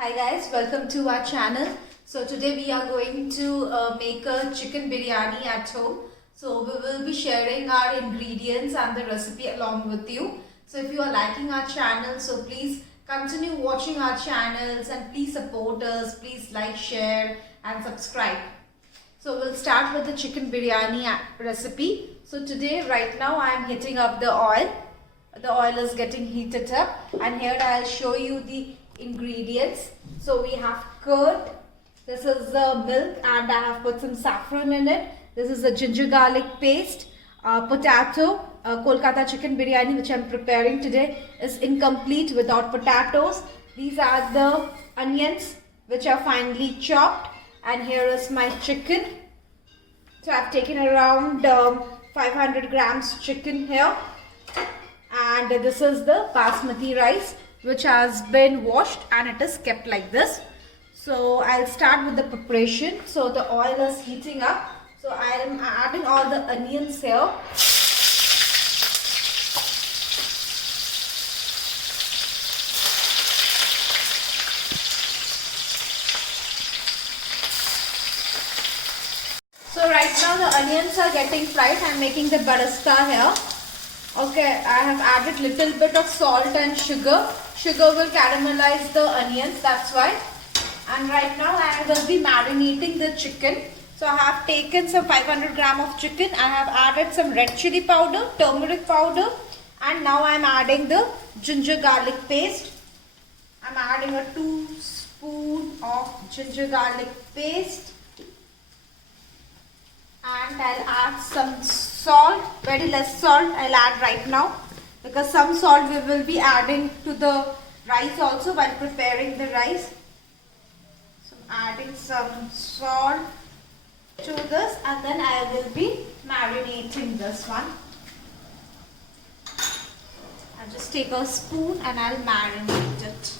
Hi guys, welcome to our channel. So today we are going to make a chicken biryani at home. So we will be sharing our ingredients and the recipe along with you. So if you are liking our channel, so please continue watching our channels and please support us. Please like, share and subscribe. So we'll start with the chicken biryani recipe. So today right now I am heating up the oil. The oil is getting heated up and here I'll show you the ingredients. So we have curd, this is the milk and I have put some saffron in it. This is the ginger garlic paste, potato, Kolkata chicken biryani which I'm preparing today is incomplete without potatoes. These are the onions which are finely chopped and here is my chicken. So I've taken around 500 grams chicken here. And this is the basmati rice which has been washed and it is kept like this. So I'll start with the preparation. So the oil is heating up. So I am adding all the onions here. So right now the onions are getting fried. I'm making the barista here. Okay, I have added little bit of salt and sugar. Sugar will caramelize the onions, that's why. And right now I will be marinating the chicken. So I have taken some 500 gram of chicken. I have added some red chili powder, turmeric powder. And now I am adding the ginger garlic paste. I am adding a 2 spoon of ginger garlic paste. And I'll add some salt, very less salt I'll add right now because some salt we will be adding to the rice also while preparing the rice. So I'm adding some salt to this and then I will be marinating this one. I'll just take a spoon and I'll marinate it.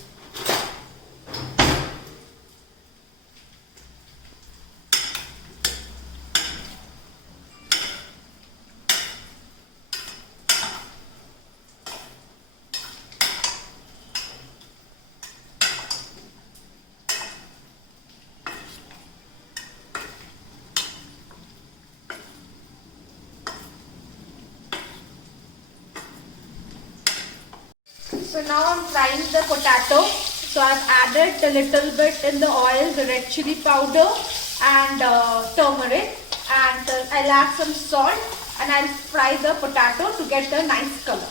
So now I'm frying the potato. So I've added a little bit in the oil, the red chili powder and turmeric, and I'll add some salt and I'll fry the potato to get a nice color.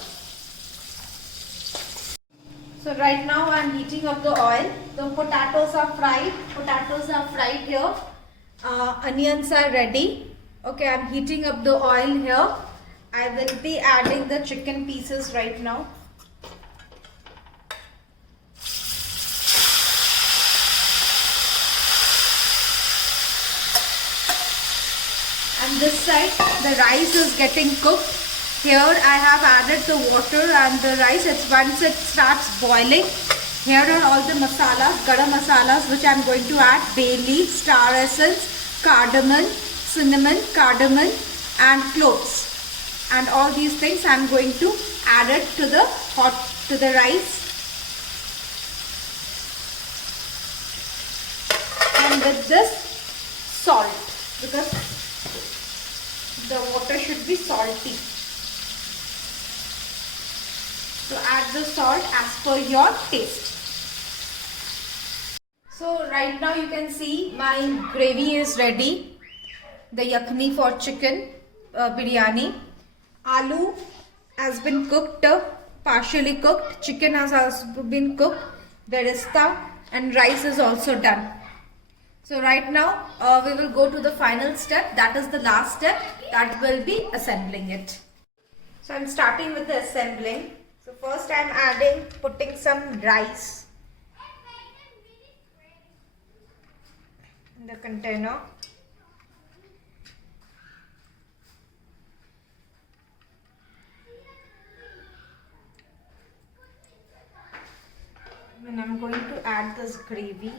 So right now I'm heating up the oil. The potatoes are fried. Potatoes are fried here. Onions are ready. Okay, I'm heating up the oil here. I will be adding the chicken pieces right now. And this side the rice is getting cooked. Here I have added the water and the rice. Once it starts boiling, here are all the masalas, garam masalas which I am going to add: bay leaf, star essence, cardamom, cinnamon, cardamom and cloves. And all these things I am going to add it to the rice. And with this salt, because the water should be salty. So add the salt as per your taste. So right now you can see my gravy is ready. The yakhni for chicken biryani. Aloo has been cooked, partially cooked. Chicken has also been cooked. The rista and rice is also done. So right now we will go to the final step, that is the last step, that will be assembling it. So I'm starting with the assembling. So first I'm putting some rice in the container. And I'm going to add this gravy.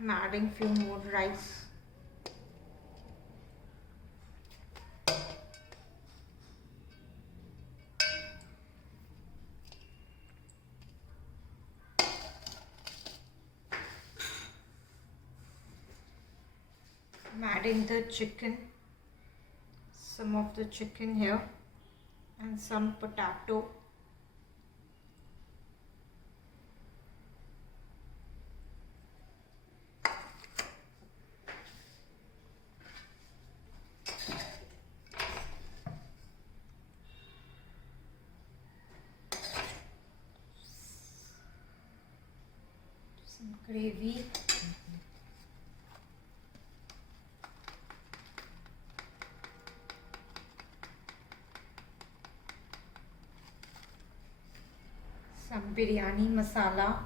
I'm adding few more rice. I'm adding the chicken, some of the chicken here, and some potato. Some gravy. Some biryani masala.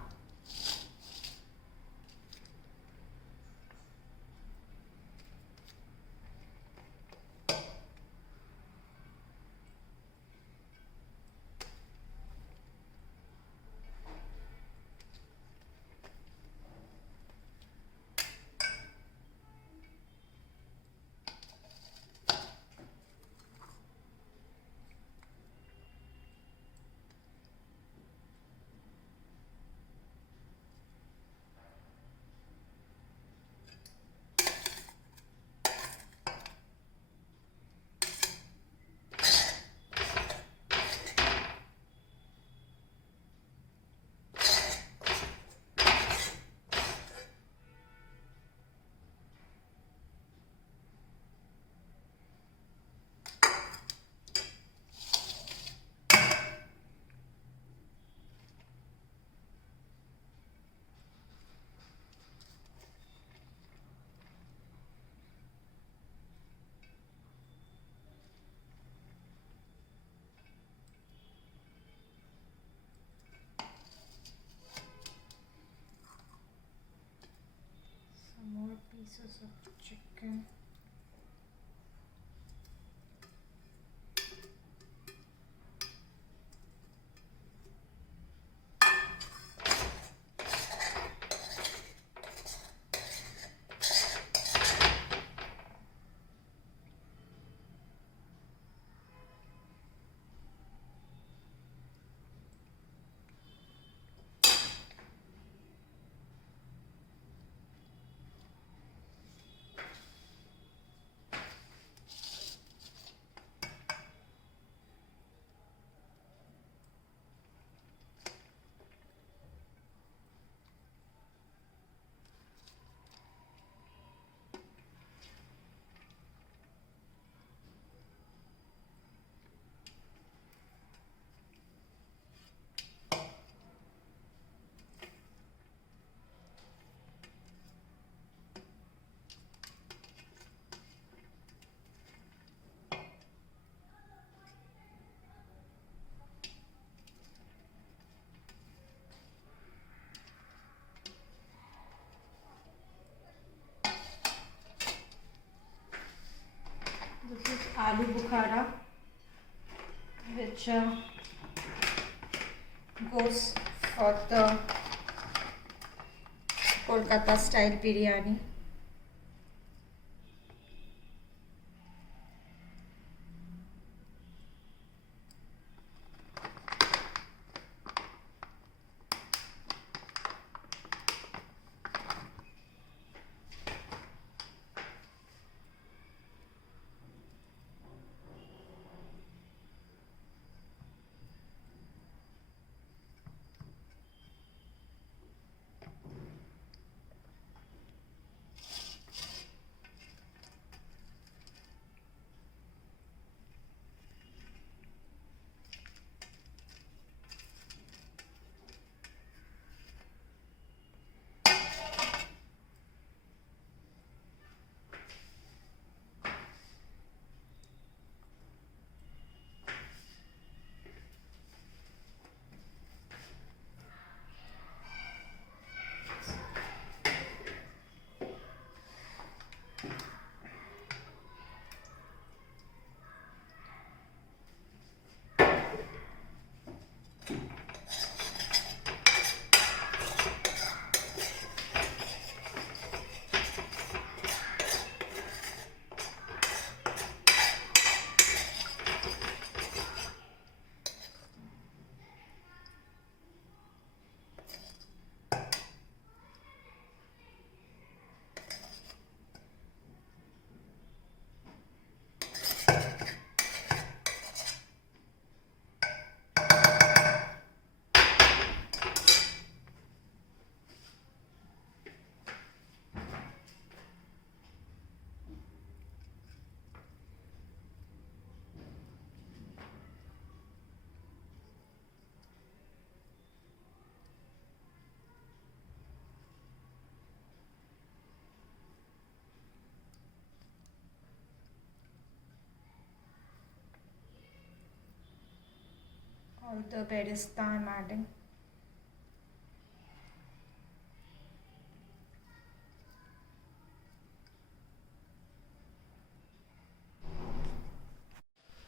Some more pieces of chicken. This is aloo bukhara, which goes for the Kolkata style biryani. All the berista I'm adding.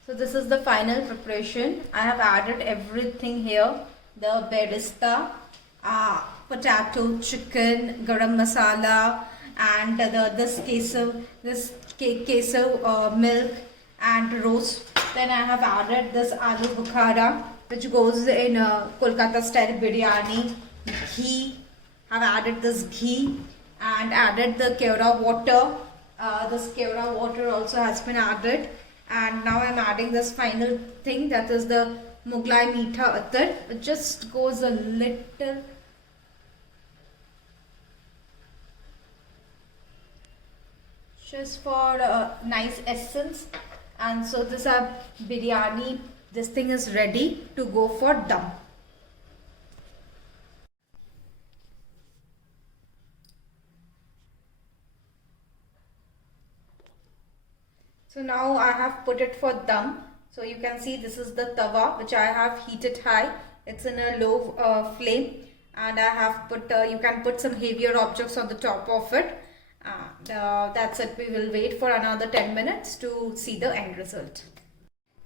So this is the final preparation. I have added everything here. The berista, potato, chicken, garam masala, and this queso milk and roast. Then I have added this aloo bukhara, which goes in Kolkata style biryani. Ghee. I've added this ghee and added the kevra water. This kevra water also has been added. And now I'm adding this final thing, that is the Mughlai Meetha Attar. It just goes a little, just for nice essence. And so this biryani, this thing is ready to go for dum. So now I have put it for dum. So you can see this is the tawa which I have heated high. It's in a low flame, and I have put, you can put some heavier objects on the top of it. That's it. We will wait for another 10 minutes to see the end result.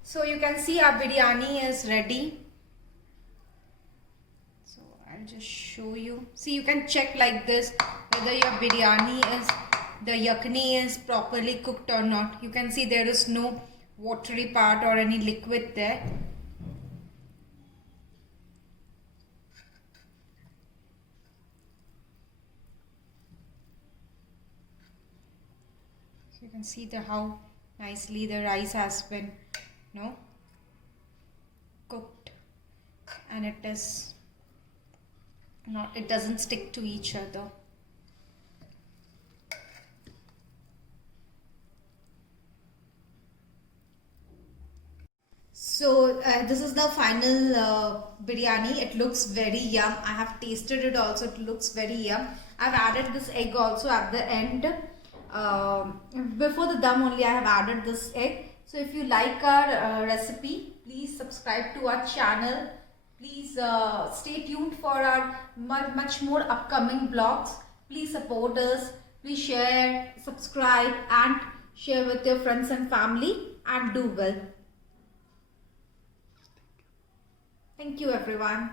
So you can see our biryani is ready. So I'll just show you. See, you can check like this whether your biryani is, the yakhni is properly cooked or not. You can see there is no watery part or any liquid there. So you can see how nicely the rice has been, cooked, and it is not, it doesn't stick to each other. So this is the final biryani. It looks very yum. I have tasted it also. It looks very yum. I've added this egg also at the end. Before the dum only I have added this egg. So if you like our recipe, please subscribe to our channel. Please stay tuned for our much more upcoming vlogs. Please support us. Please share, subscribe, and share with your friends and family, and do well. Thank you everyone.